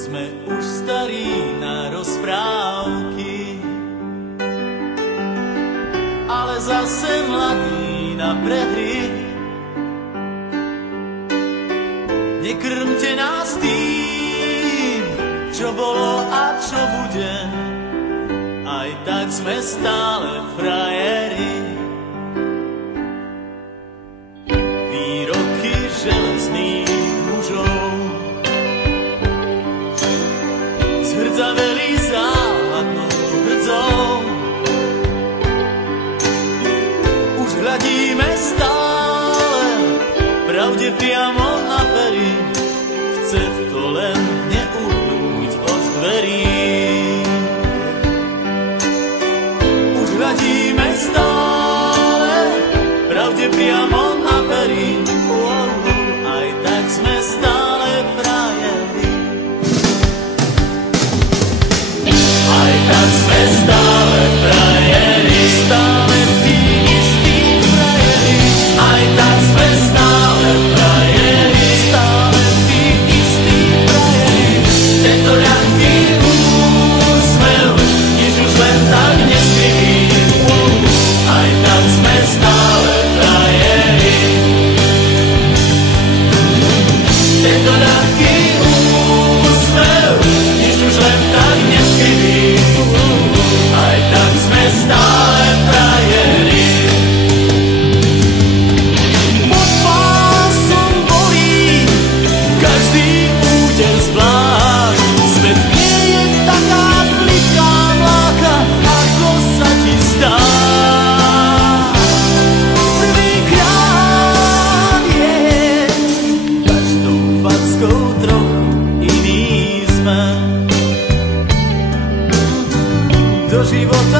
Sme už starí na rozprávky, ale zase mladí na prehry. Nekrmte nás tým, čo bolo a čo bude, aj tak sme stále frajeri. Výroky železných mužov zhrdzaveli záhadnou hrdzou. Už hľadíme stále pravde priamo na pery, chce to len neuhnúť od dverí. Už hľadíme stále pravde priamo na pery, aj tak sme stále frajeri. Aj tak sme stále frajeri, stále tí istí frajeri. Aj tak sme stále frajeri, stále tí istí frajeri. Tento ľahký úsmev, nič už len tak neskryví. Aj tak sme stále frajeri. Tento ľahký úsmev, nič už len tak neskryví. Aj tak sme stále frajeri. Pod pásom bolí každý úder zvlášť. Svet nie je taká plitká mláka, ako sa ti zdá. Prvýkrát je každou fackou trochu iný sme. Do života